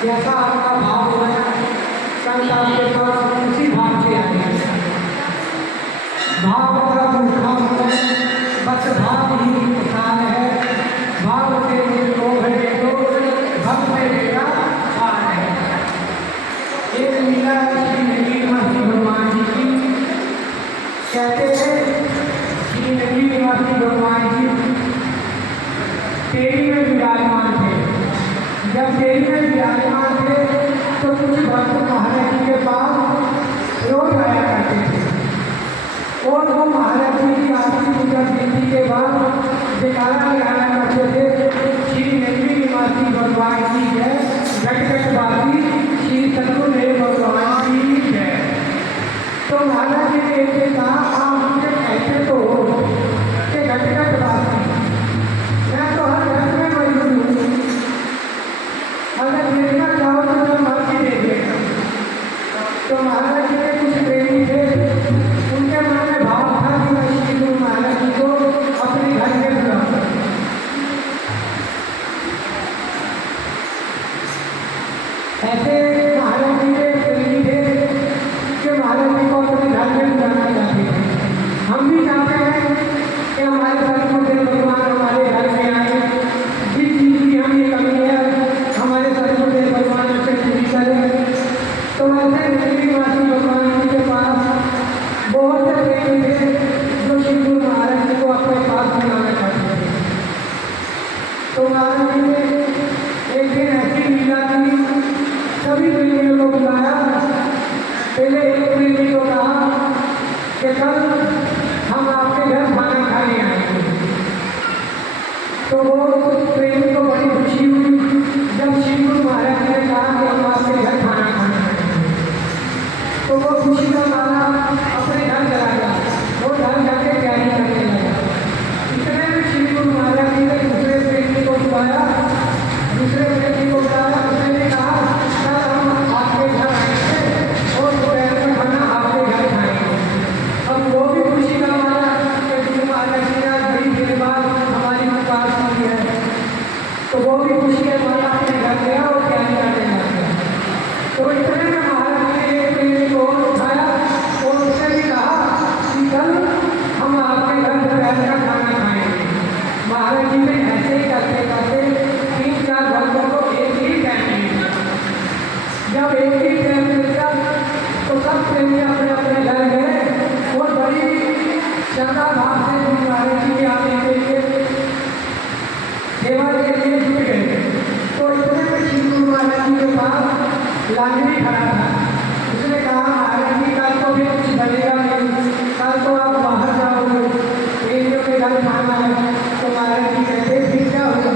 जैसा आपका भाव होगा संत आपके पास उसी भाव से आएंगे। भाव का मूर्खा बस भाव ही इंसान है, भाव से को भरे तो भव से मेरा पार है। एक लीला श्री निवासी भगवान जी की कहते हैं, श्री निवासी भगवान जी तेरी में विराजमान थे। जब तेरी में विराजमान थे तो कुछ भक्त महाराज जी के पास रोज आया करते थे और वो महाराज जी की आरती पूजा गिनती के बाद जयकारा लगाया करते थे, श्री निवासी भगवान की जय, घट घट वासी श्री सतगुरुदेव भगवान की जय। तो महाराज जी ने एक कहा, आप मुझे कहते तो कि घट घट वासी, मैं तो हर घर में मौजूद हूँ, अगर देखना चाहो तो मैं मर के दे देगा। तो महाराज जी के कुछ प्रेमी थे, उनके मन में भाव था कि मैं श्री गुरु महाराज जी को अपने घर में बुलाऊंगा। ऐसे महाराज जी के प्रेमी थे कि महाराज जी को अपने घर में बुलाना चाहते थे। हम भी चाहते हैं कि हमारे सतगुरुदेव भगवान हमारे घर में आए, जिस चीज़ की हमें कमी है हमारे सतगुरुदेव भगवान से पूरी करें। तो ऐसे निवासी भगवान जी के पास बहुत से प्रेमी थे जो श्री गुरु महाराज जी को अपने पास बुलाना चाहते थे। तो महाराज जी ने एक दिन ऐसी लीला की, सभी प्रेमियों को बुलाया। पहले एक प्रेमी को कहा कि कल हम आपके घर खाना खाने आएंगे। तो वो प्रेमी को बड़ी खुशी हुई जब श्री गुरु महाराज जी ने कहा कि हम आपके घर खाना खाने आएंगे। तो वो खुशी का मारा अपने घर चला गया, वो घर जाके तैयारी करने लगा। इतने में श्री गुरु महाराज जी ने दूसरे प्रेमी को बुलाया, दूसरे प्रेमी को बुलाया, उसने कहा कल हम आपके घर आएंगे और दोपहर में खाना आपके घर खाएंगे। अब वो भी खुशी का मारा कि गुरु महाराज जी ने बड़ी देर बाद हमारी पुकार सुनी है, तो वो भी खुशी के मारा अपने घर गया और तैयारी करने लग गया। तो इतने में महाराज जी ने एक प्रेमी को उठाया और उससे भी कहा कि कल हम आपके घर दोपहर का खाना खाएंगे। महाराज जी ने ऐसे ही करते करते 3-4 घंटों को एक ही टाइम मिला। जब एक ही टाइम मिलता तो सब प्रेमी अपने अपने घर गए और बड़ी श्रद्धा भाव से गुरु महाराज जी के आने के लिए सेवा के लिए जुट गए। तो इतने में श्री गुरु महाराज जी के पास लांगड़ी खड़ा था। उसने कहा, महाराज जी कल तो भी कुछ बनेगा नहीं, कल तो आप बाहर जाओगे, प्रेमियों के घर खाना है। तो महाराज जी कहते फिर क्या होगा,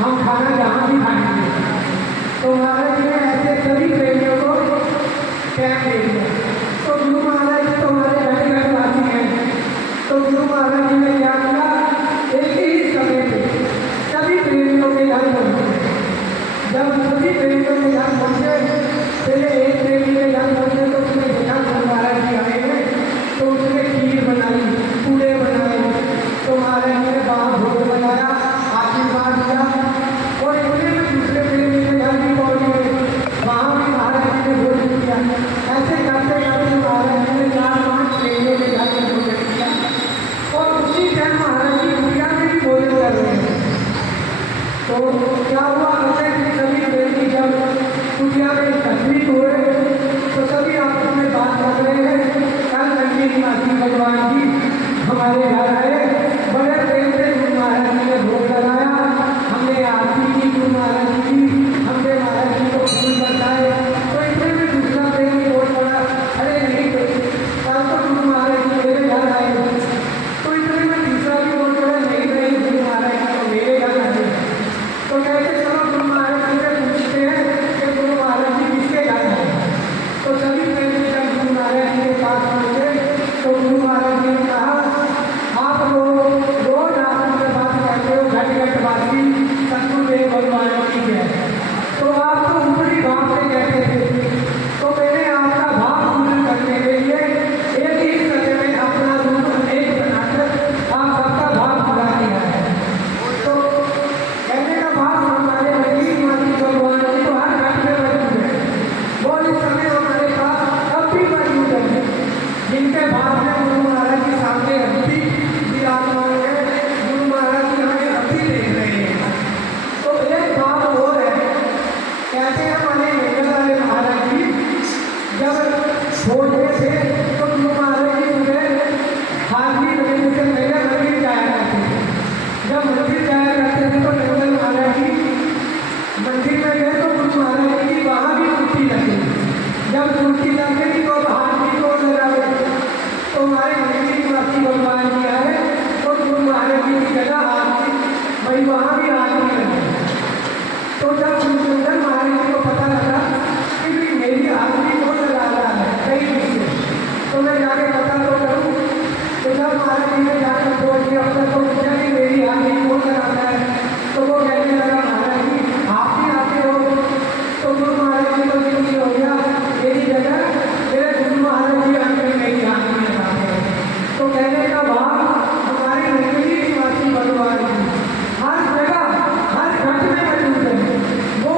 हम खाना जहाँ भी खाएंगे। तो महाराज जी ने ऐसे सभी प्रेमियों को टाइम दे दिया। तो गुरु महाराज जी तो हमारे घर घर वासी हैं। तो गुरु महाराज जी ने क्या किया, एक ही समय पे सभी प्रेमियों के घर पहुँचे। जब सभी प्रेमियों के घर पहुँचे, पहले एक प्रेमी के घर पहुँचे तो उसने देखा गुरु महाराज जी आए हैं, तो उसने खीर बनाई, पूड़े बनाए। तो महाराज जी ने वहाँ भोग बनाया, आशीर्वाद दिया और इतने में दूसरे प्रेमी के घर भी पहुँच गए, वहाँ भी महाराज जी ने भोजन किया। ऐसे करते करते महाराज जी ने 4-5 प्रेमियों के घर में भोजन किया और उसी टाइम महाराज जी कुटिया में भी भोजन कर रहे हैं। तो क्या हुआ, सभी प्रेमी जब कुटिया में एकत्रित हुए तो सभी आपस में बात कर रहे हैं, कल निवासी भगवान जी हमारे घर आए, बड़े प्रेम से गुरु महाराज जी ने भोग लगाया, हमने आरती की गुरु महाराज जी की, हमने महाराज जी को फूल बरसाए। तो इतने में दूसरा प्रेमी बोल पड़ा, अरे नहीं कल तो गुरु महाराज जी मेरे घर आए। तो इतने में दूसरा भी बोल पड़ा, नहीं उनकी लकड़ी को हाथी को लगावे तो हमारे मंदिर निवासी भगवान जी आए और गुरु महाराज जी की जगह हाथी भाई वहाँ भी हाथी लगे। तो जब सुंदर महाराज जी को पता लगा कि भाई मेरी हाथी कौन लगा रहा है कई दिन से, तो मैं जाके पता तो करूँ। तो जब महाराज जी ने जाकर बोल दिया अफसर को पूछा कि मेरी हाथी कौन लगाता है, तो वो कहने लगा महाराज जी आप ही आते हो। तो गुरु महाराज जी को जिंदगी हो गया मेरी जगह मेरे गुरु महाराज जी आकर मेरी हाथी लगाते हैं। तो कहने का भाव हमारे मंदिर निवासी भगवान जी हर जगह हर घट में मौजूद है। वो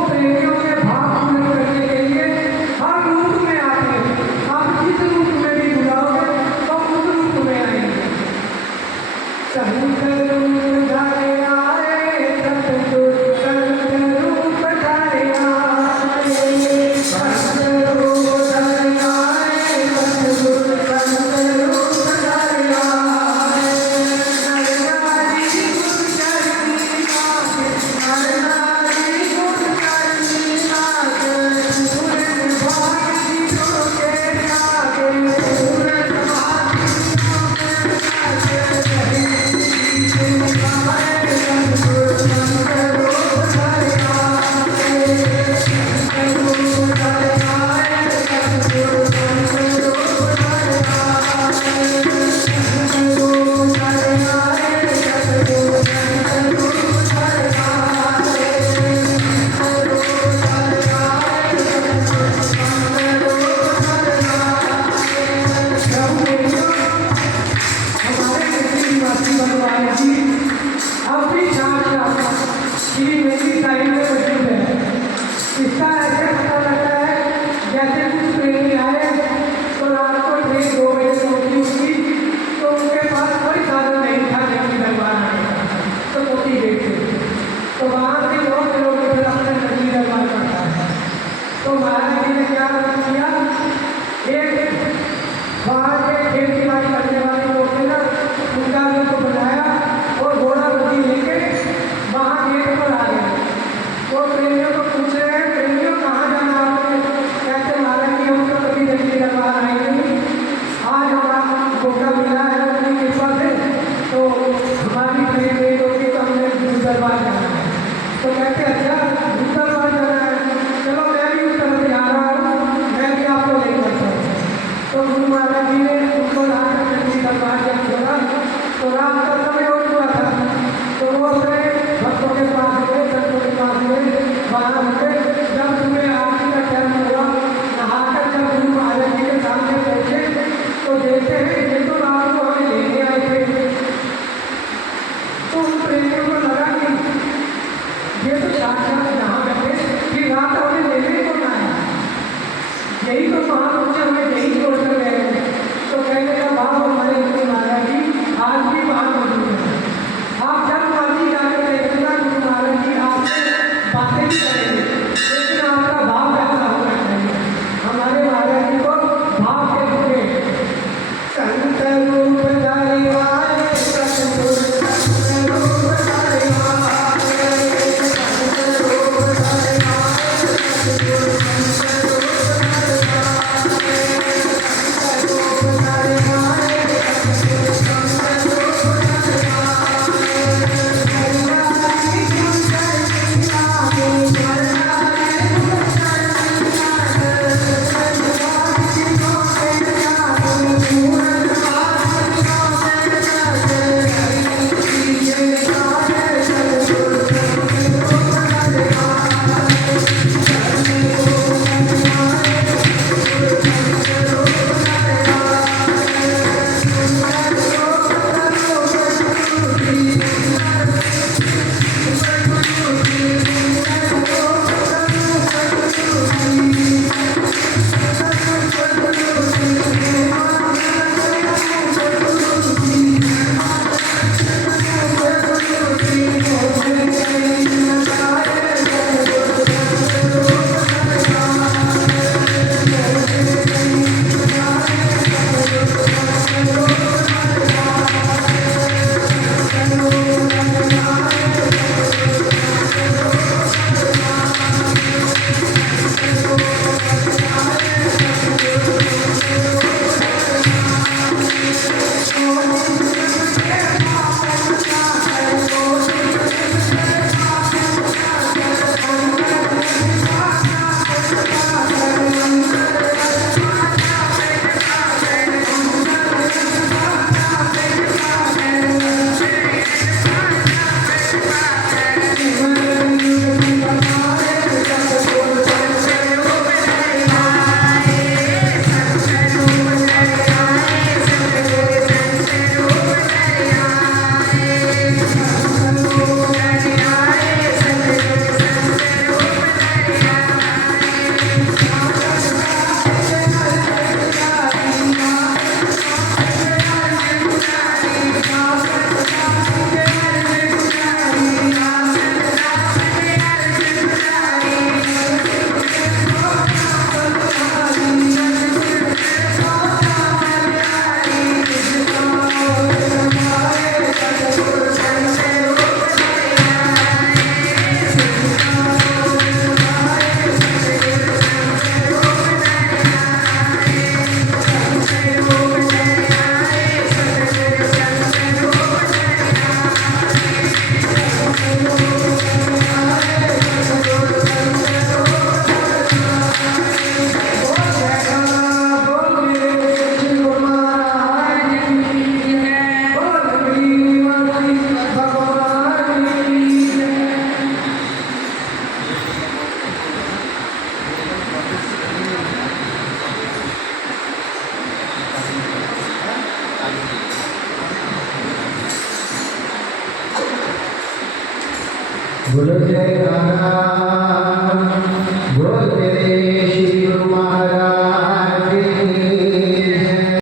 बोलो जयकारा